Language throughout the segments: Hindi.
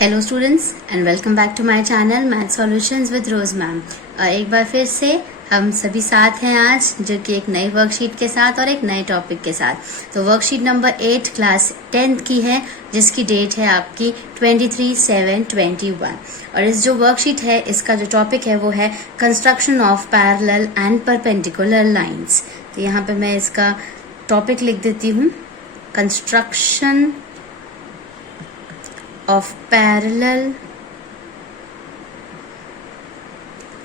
Hello students and welcome back to my channel math solutions with Rose ma'am. और एक बार फिर से हम सभी साथ हैं आज, जो कि एक नई वर्कशीट के साथ और एक नए टॉपिक के साथ। तो वर्कशीट नंबर 8 क्लास 10th की है, जिसकी डेट है आपकी 23/7/21। और इस जो वर्कशीट है, इसका जो टॉपिक है वो है construction of parallel and perpendicular lines. तो यहाँ पे मैं इसका टॉपिक लिख देती हूँ, construction of parallel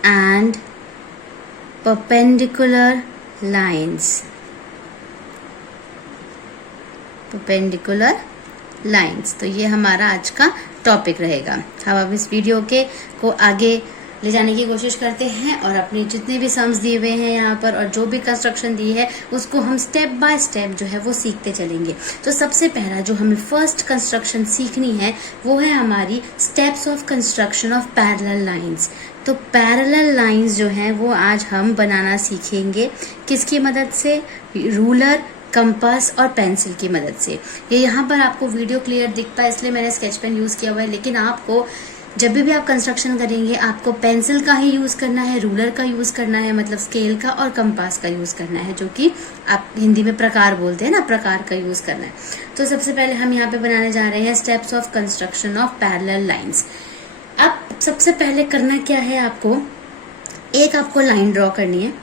and perpendicular lines. perpendicular lines, तो ये हमारा आज का टॉपिक रहेगा। हम अब इस वीडियो को आगे ले जाने की कोशिश करते हैं और अपने जितने भी सम्स दिए हुए हैं यहाँ पर और जो भी कंस्ट्रक्शन दी है उसको हम स्टेप बाय स्टेप जो है वो सीखते चलेंगे। तो सबसे पहला जो हमें फर्स्ट कंस्ट्रक्शन सीखनी है वो है हमारी steps of construction of parallel lines. तो पैरेलल लाइंस जो हैं वो आज हम बनाना सीखेंगे, किसकी मदद से? रूलर, कंपास और पेंसिल की मदद से। ये यहाँ पर आपको वीडियो क्लियर दिख पाए इसलिए मैंने स्केच पेन यूज किया हुआ है, लेकिन आपको जब भी आप कंस्ट्रक्शन करेंगे आपको पेंसिल का ही यूज करना है, रूलर का यूज करना है, मतलब स्केल का, और कंपास का यूज करना है, जो कि आप हिंदी में प्रकार बोलते हैं ना, प्रकार का यूज करना है। तो सबसे पहले हम यहाँ पे बनाने जा रहे हैं steps of construction of parallel lines. अब सबसे पहले करना क्या है, आपको लाइन ड्रॉ करनी है,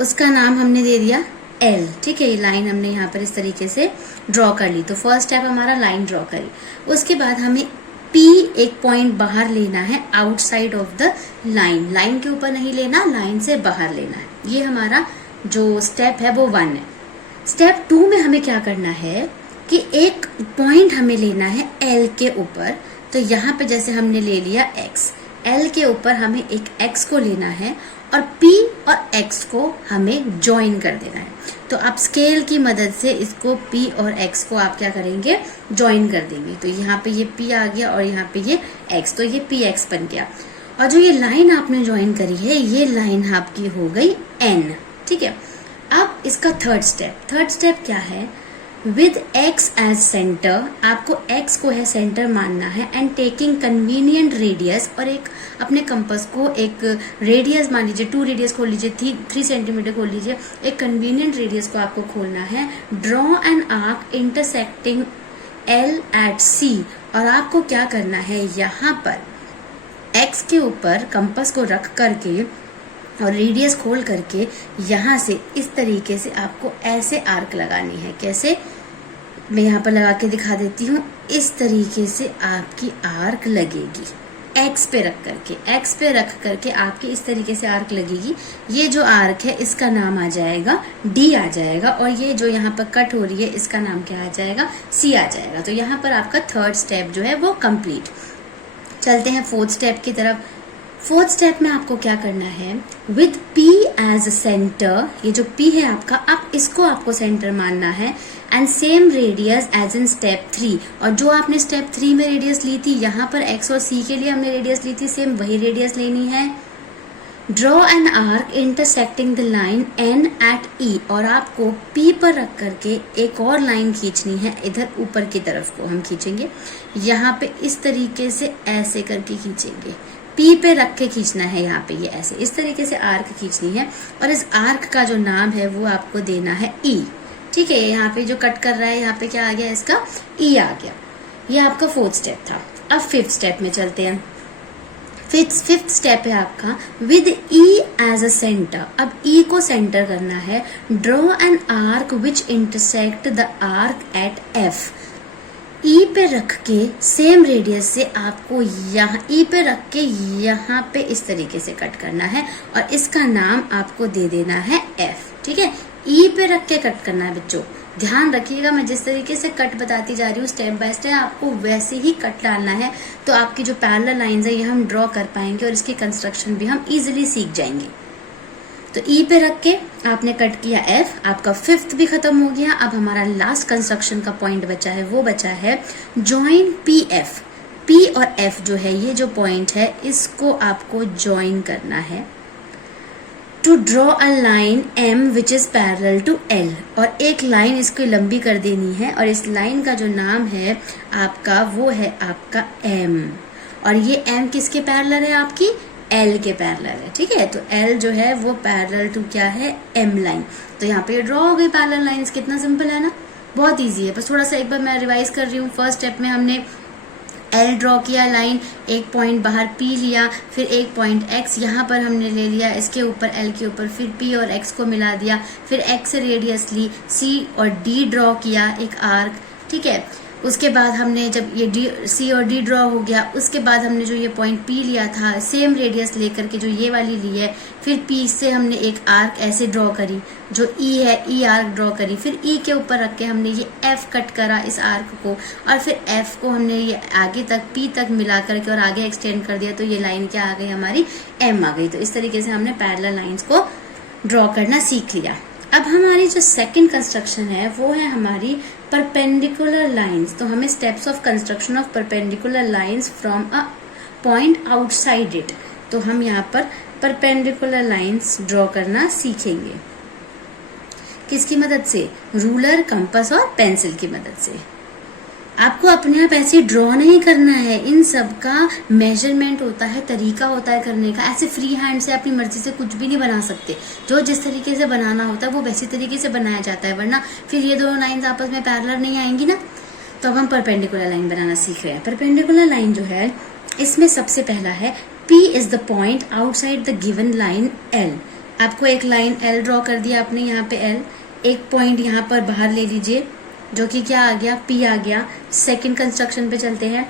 उसका नाम हमने दे दिया एल। ठीक है, ये लाइन हमने यहाँ पर इस तरीके से ड्रॉ कर ली। तो फर्स्ट स्टेप हमारा लाइन ड्रॉ करी। उसके बाद हमें P एक पॉइंट बाहर लेना है, outside of the line. Line के ऊपर नहीं लेना, लाइन से बाहर लेना है। ये हमारा जो स्टेप है वो 1 है। स्टेप 2 में हमें क्या करना है कि एक पॉइंट हमें लेना है L के ऊपर। तो यहाँ पे जैसे हमने ले लिया X, L के ऊपर हमें एक X को लेना है और P और X को हमें ज्वाइन कर देना है। तो आप स्केल की मदद से इसको P और X को आप क्या करेंगे? ज्वाइन कर देंगे। तो यहाँ पे ये P आ गया और यहाँ पे ये X, तो ये PX बन गया। और जो ये लाइन आपने ज्वाइन करी है, ये लाइन आपकी हो गई N। ठीक है, अब इसका थर्ड स्टेप क्या है? विद X एज सेंटर, आपको X को है सेंटर मानना है, एंड टेकिंग कन्वीनियंट रेडियस, और एक अपने कंपास को एक रेडियस मान लीजिए, 2 रेडियस खोल लीजिए, 3 सेंटीमीटर खोल लीजिए, एक कन्वीनियंट रेडियस को आपको खोलना है। Draw an arc intersecting L at C, और आपको क्या करना है, यहाँ पर X के ऊपर कंपास को रख करके और रेडियस खोल करके यहाँ से इस तरीके से आपको ऐसे आर्क लगानी है। कैसे? मैं यहाँ पर लगा के दिखा देती हूँ। इस तरीके से आपकी आर्क लगेगी, X पे रख करके आपकी इस तरीके से आर्क लगेगी। ये जो आर्क है इसका नाम आ जाएगा D आ जाएगा, और ये जो यहाँ पर कट हो रही है इसका नाम क्या आ जाएगा? C आ जाएगा। तो यहाँ पर आपका थर्ड स्टेप जो है वो कंप्लीट। चलते हैं फोर्थ स्टेप की तरफ। फोर्थ स्टेप में आपको क्या करना है? विद P एज सेंटर, ये जो P है आपका, आप इसको आपको सेंटर मानना है, and same radius as in step 3। और जो आपने स्टेप 3 में रेडियस ली थी, यहाँ पर X और C के लिए हमने रेडियस ली थी, सेम वही रेडियस लेनी है। Draw an arc intersecting the line N at E, और आपको P पर रख करके एक और लाइन खींचनी है, इधर ऊपर की तरफ को हम खींचेंगे। यहाँ पे इस तरीके से ऐसे करके खींचेंगे, P पे रख के खींचना है, यहाँ पे ये ऐसे इस तरीके से आर्क खींचनी है, और इस आर्क का जो नाम है वो आपको देना है E। ठीक है, यहाँ पे जो कट कर रहा है यहाँ पे क्या आ गया? इसका E आ गया। ये आपका फोर्थ स्टेप था। अब फिफ्थ स्टेप में चलते हैं। फिफ्थ स्टेप है आपका with E as a centre. अब E को सेंटर करना है। Draw an arc which intersect the arc at F। E पे रख के सेम रेडियस से आपको यहाँ E पे रख के यहाँ पे इस तरीके से कट करना है, और इसका नाम आपको दे देना है F। ठीक है, E पे रख के कट करना है बच्चों। ध्यान रखिएगा, मैं जिस तरीके से कट बताती जा रही हूँ स्टेप बाय स्टेप आपको वैसे ही कट डालना है, तो आपकी जो पैरेलल लाइंस है ये हम ड्रॉ कर पाएंगे और इसकी कंस्ट्रक्शन भी हम इजीली सीख जाएंगे। तो E पे रख के आपने कट किया F, आपका फिफ्थ भी खत्म हो गया। अब हमारा लास्ट कंस्ट्रक्शन का पॉइंट बचा है, वो बचा है जॉइन PF। P और F जो है, ये जो पॉइंट है इसको आपको जॉइन करना है। To draw a line M which is parallel to L, और एक लाइन इसको लंबी कर देनी है और इस लाइन का जो नाम है आपका वो है आपका M, और ये M किसके पैरेलल है? आपकी L के पैरेलल है। ठीक है, तो L जो है वो पैरेलल टू क्या है? M line. तो यहाँ पे ड्रॉ हो गई पैरेलल लाइंस। कितना सिंपल है ना, बहुत इजी है। बस थोड़ा सा एक बार मैं रिवाइज कर रही हूँ। फर्स्ट स्टेप में हमने L ड्रॉ किया लाइन, एक पॉइंट बाहर P लिया, फिर एक पॉइंट X यहाँ पर हमने ले लिया, इसके ऊपर L के ऊपर फिर P और X को मिला दिया, फिर X से रेडियस ली, C और D ड्रॉ किया एक आर्क। ठीक है, उसके बाद हमने जब ये C और D ड्रॉ हो गया, उसके बाद हमने जो ये पॉइंट P लिया था सेम रेडियस लेकर के जो ये वाली ली है, फिर P से हमने एक आर्क ऐसे ड्रॉ करी जो E है, E आर्क ड्रॉ करी, फिर E के ऊपर रख के हमने ये F कट करा इस आर्क को, और फिर F को हमने ये आगे तक P तक मिला करके और आगे एक्सटेंड कर दिया, तो ये लाइन क्या आ गई? हमारी M आ गई। तो इस तरीके से हमने पैरेलल लाइंस को ड्रॉ करना सीख लिया। अब हमारी जो सेकंड कंस्ट्रक्शन है वो है हमारी परपेंडिकुलर लाइंस। तो हमें steps of construction of perpendicular lines from a point outside it. तो हम यहाँ पर परपेंडिकुलर लाइंस ड्रॉ करना सीखेंगे। किसकी मदद से? रूलर, कंपास और पेंसिल की मदद से। आपको अपने आप ऐसे ड्रॉ नहीं करना है, इन सब का मेजरमेंट होता है, तरीका होता है करने का। ऐसे फ्री हैंड से अपनी मर्जी से कुछ भी नहीं बना सकते। जो जिस तरीके से बनाना होता है वो वैसी तरीके से बनाया जाता है, वरना फिर ये दोनों लाइंस आपस में पैरेलल नहीं आएंगी ना। तो अब हम परपेंडिकुलर लाइन बनाना सीख रहे हैं। परपेंडिकुलर लाइन जो है इसमें सबसे पहला है P is the point outside the given line L। आपको एक लाइन L ड्रॉ कर दिया आपने, यहाँ पे L, एक पॉइंट यहाँ पर बाहर ले लीजिए जो कि क्या आ गया? P आ गया। सेकंड कंस्ट्रक्शन पे चलते हैं।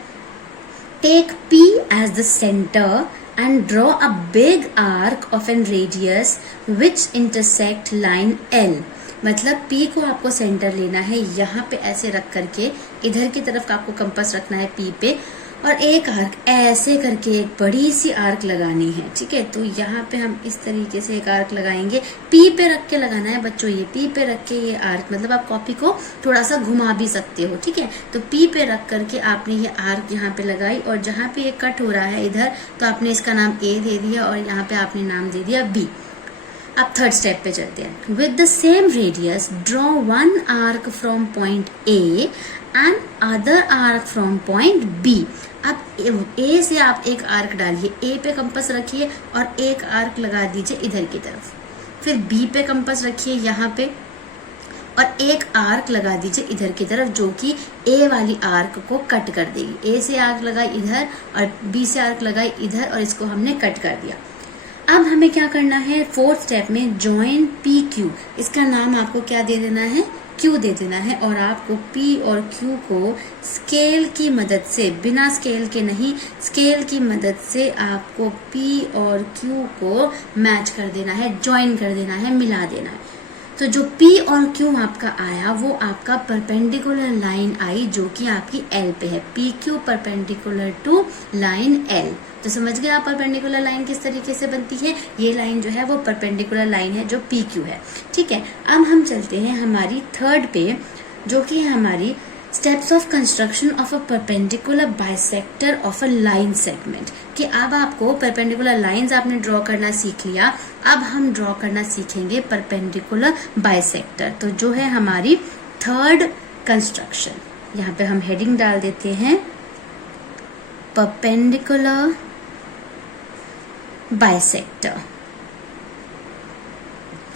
Take P as the centre and draw a big arc of an radius which intersect line L। मतलब P को आपको सेंटर लेना है, यहाँ पे ऐसे रख करके इधर की तरफ आपको कंपास रखना है P पे, और एक आर्क ऐसे करके एक बड़ी सी आर्क लगानी है। ठीक है, तो यहाँ पे हम इस तरीके से एक आर्क लगाएंगे। P पे रख के लगाना है बच्चों, ये P पे रख के ये आर्क, मतलब आप कॉपी को थोड़ा सा घुमा भी सकते हो। ठीक है, तो P पे रख करके आपने ये आर्क यहाँ पे लगाई, और जहाँ पे ये कट हो रहा है इधर, तो आपने इसका नाम A दे दिया और यहाँ पे आपने नाम दे दिया B। अब थर्ड स्टेप पे चलते हैं। With the same radius draw one arc from point A and other arc from point B। अब A से आप एक आर्क डालिए, A पे कंपास रखिए और एक आर्क लगा दीजिए इधर की तरफ, फिर B पे कंपास रखिए यहाँ पे और एक आर्क लगा दीजिए इधर की तरफ, जो कि A वाली आर्क को कट कर देगी। A से आर्क लगाई इधर और B से आर्क लगाई इधर, और इसको हमने कट कर दिया। अब हमें क्या करना है? फोर्थ स्टेप में जॉइन PQ, इसका नाम आपको क्या दे देना है? Q दे देना है, और आपको P और Q को स्केल की मदद से, बिना स्केल के नहीं, स्केल की मदद से आपको P और Q को मैच कर देना है, ज्वाइन कर देना है, मिला देना है। तो जो P और Q आपका आया वो आपका परपेंडिकुलर लाइन आई, जो कि आपकी L पे है। PQ perpendicular to line L। तो समझ गए आप परपेंडिकुलर लाइन किस तरीके से बनती है? ये लाइन जो है वो परपेंडिकुलर लाइन है जो PQ है। ठीक है, अब हम चलते हैं हमारी थर्ड पे, जो कि है हमारी steps of construction of a perpendicular bisector of a line segment. कि अब आपको परपेंडिकुलर लाइंस आपने ड्रॉ करना सीख लिया, अब हम ड्रॉ करना सीखेंगे परपेंडिकुलर बाइसेक्टर। तो जो है हमारी थर्ड कंस्ट्रक्शन, यहाँ पे हम हेडिंग डाल देते हैं परपेंडिकुलर बाइसेक्टर।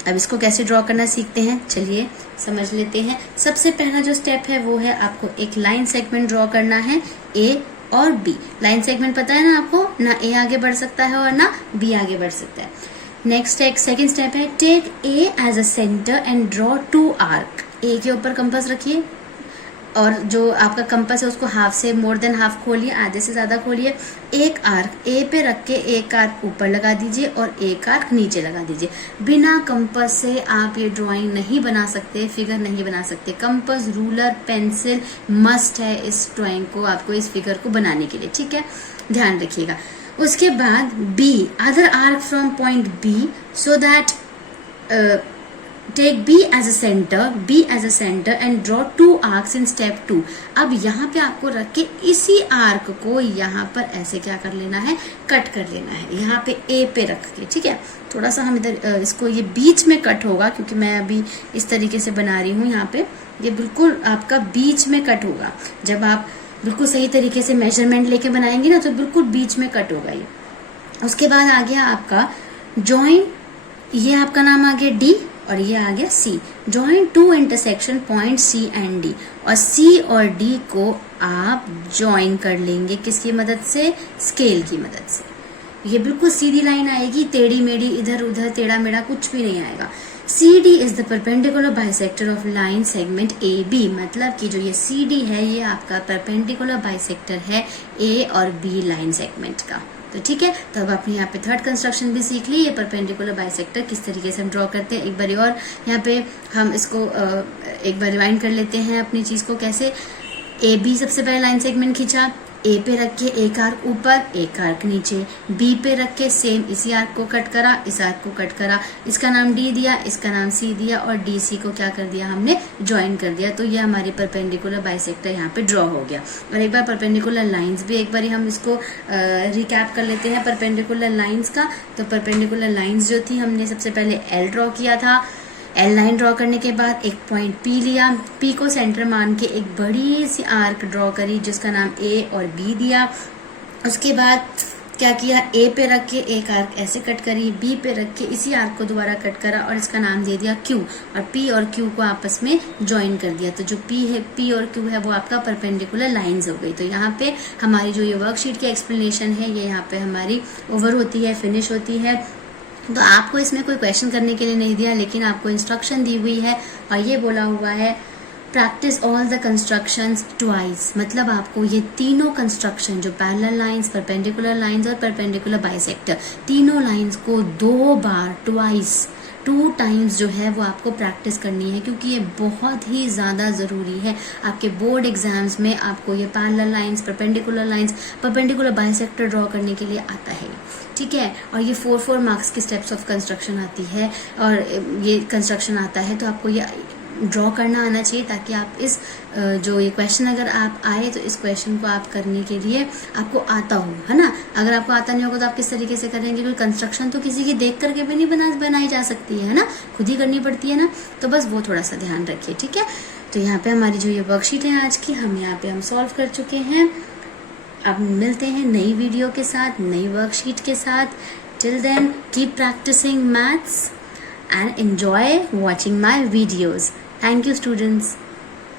अब इसको कैसे ड्रॉ करना सीखते हैं, चलिए समझ लेते हैं। सबसे पहला जो स्टेप है वो है आपको एक लाइन सेगमेंट ड्रॉ करना है, A और B। लाइन सेगमेंट पता है ना आपको, ना A आगे बढ़ सकता है और ना B आगे बढ़ सकता है। नेक्स्ट सेकंड स्टेप है take A as a centre and draw two arc. A के ऊपर कंपास रखिए और जो आपका कंपास है उसको हाफ से मोर देन हाफ खोलिए, आधे से ज्यादा खोलिए। एक आर्क A पे रख के एक आर्क ऊपर लगा दीजिए और एक आर्क नीचे लगा दीजिए। बिना कंपास से आप ये ड्राइंग नहीं बना सकते, फिगर नहीं बना सकते। कंपास, रूलर, पेंसिल मस्ट है इस ड्राइंग को, आपको इस फिगर को बनाने के लिए। ठीक है, ध्यान रखिएगा। उसके बाद B, other arc from point B so that take B as a center and draw 2 arcs in step 2। अब यहाँ पे आपको रख के इसी आर्क को यहाँ पर ऐसे क्या कर लेना है, कट कर लेना है, यहाँ पे A पे रख के, ठीक है। थोड़ा सा हम इधर इसको, ये बीच में कट होगा क्योंकि मैं अभी इस तरीके से बना रही हूँ। यहाँ पे ये बिल्कुल आपका बीच में कट होगा। जब आप बिल्कुल सही तरीके से मेजरमेंट लेके बनाएंगे ना तो बिल्कुल बीच में कट होगा ये। उसके बाद आ गया आपका जॉइन, ये आपका नाम आ गया D और ये आ गया C। Join 2 intersection point C and D, और C और D को आप जॉइन कर लेंगे किसकी मदद से, स्केल की मदद से। ये बिल्कुल सीधी लाइन आएगी, टेढ़ी मेढ़ी इधर उधर टेढ़ा मेढ़ा कुछ भी नहीं आएगा। CD is the perpendicular bisector of line segment AB, मतलब कि जो ये CD है ये आपका परपेंडिकुलर बाइसेक्टर है A और B लाइन सेगमेंट का। तो ठीक है, तो अब आपने यहाँ पे थर्ड कंस्ट्रक्शन भी सीख ली, ये परपेंडिकुलर बाइसेक्टर किस तरीके से हम ड्रॉ करते हैं। एक बार और यहाँ पे हम इसको एक बार रिवाइंड कर लेते हैं अपनी चीज को। कैसे, AB सबसे पहले लाइन सेगमेंट खींचा, A पे रख के एक आर्क ऊपर एक आर्क नीचे, B पे रख के सेम इसी आर्क को कट करा, इस आर्क को कट करा, इसका नाम D दिया, इसका नाम C दिया और DC को क्या कर दिया हमने, ज्वाइन कर दिया। तो ये हमारी परपेंडिकुलर बाइसेक्टर यहाँ पे ड्रॉ हो गया। और एक बार परपेंडिकुलर लाइंस भी एक बार हम इसको रिकैप कर लेते हैं परपेंडिकुलर लाइंस का। तो परपेंडिकुलर लाइंस जो थी हमने सबसे पहले L ड्रॉ किया था। L लाइन ड्रॉ करने के बाद एक पॉइंट P लिया, P को सेंटर मान के एक बड़ी सी आर्क ड्रॉ करी जिसका नाम A और B दिया। उसके बाद क्या किया, A पे रख के एक आर्क ऐसे कट करी, B पे रख के इसी आर्क को दोबारा कट करा और इसका नाम दे दिया Q, और P और Q को आपस में ज्वाइन कर दिया। तो जो P और Q है वो आपका परपेंडिकुलर लाइंस हो गई। तो यहाँ पे हमारी जो ये वर्कशीट की एक्सप्लेनेशन है ये यहाँ पे हमारी ओवर होती है, फिनिश होती है। तो आपको इसमें कोई क्वेश्चन करने के लिए नहीं दिया, लेकिन आपको इंस्ट्रक्शन दी हुई है और ये बोला हुआ है practice all the constructions twice. मतलब आपको ये तीनों कंस्ट्रक्शन जो पैरेलल लाइंस, परपेंडिकुलर लाइंस और परपेंडिकुलर बाइसेक्टर, तीनों लाइंस को 2 बार ट्वाइस 2 टाइम्स जो है वो आपको प्रैक्टिस करनी है, क्योंकि ये बहुत ही ज़्यादा ज़रूरी है। आपके बोर्ड एग्जाम्स में आपको ये parallel lines, perpendicular lines, perpendicular bisector draw करने के लिए आता है, ठीक है। और ये 4 मार्क्स की स्टेप्स ऑफ कंस्ट्रक्शन आती है और ये कंस्ट्रक्शन आता है, तो आपको ये ड्रॉ करना आना चाहिए ताकि आप इस जो ये क्वेश्चन अगर आप आए तो इस क्वेश्चन को आप करने के लिए आपको आता हो, है ना। अगर आपको आता नहीं होगा तो आप किस तरीके से करेंगे, क्योंकि कंस्ट्रक्शन तो किसी की देख करके भी नहीं बनाई जा सकती है ना, खुद ही करनी पड़ती है ना। तो बस वो थोड़ा सा ध्यान रखिए, ठीक है। तो यहाँ पे हमारी जो ये वर्कशीट है आज की, हम यहाँ पे हम सॉल्व कर चुके हैं। अब मिलते हैं नई वीडियो के साथ, नई वर्कशीट के साथ। Till then keep practising maths and enjoy watching my videos. Thank you, students.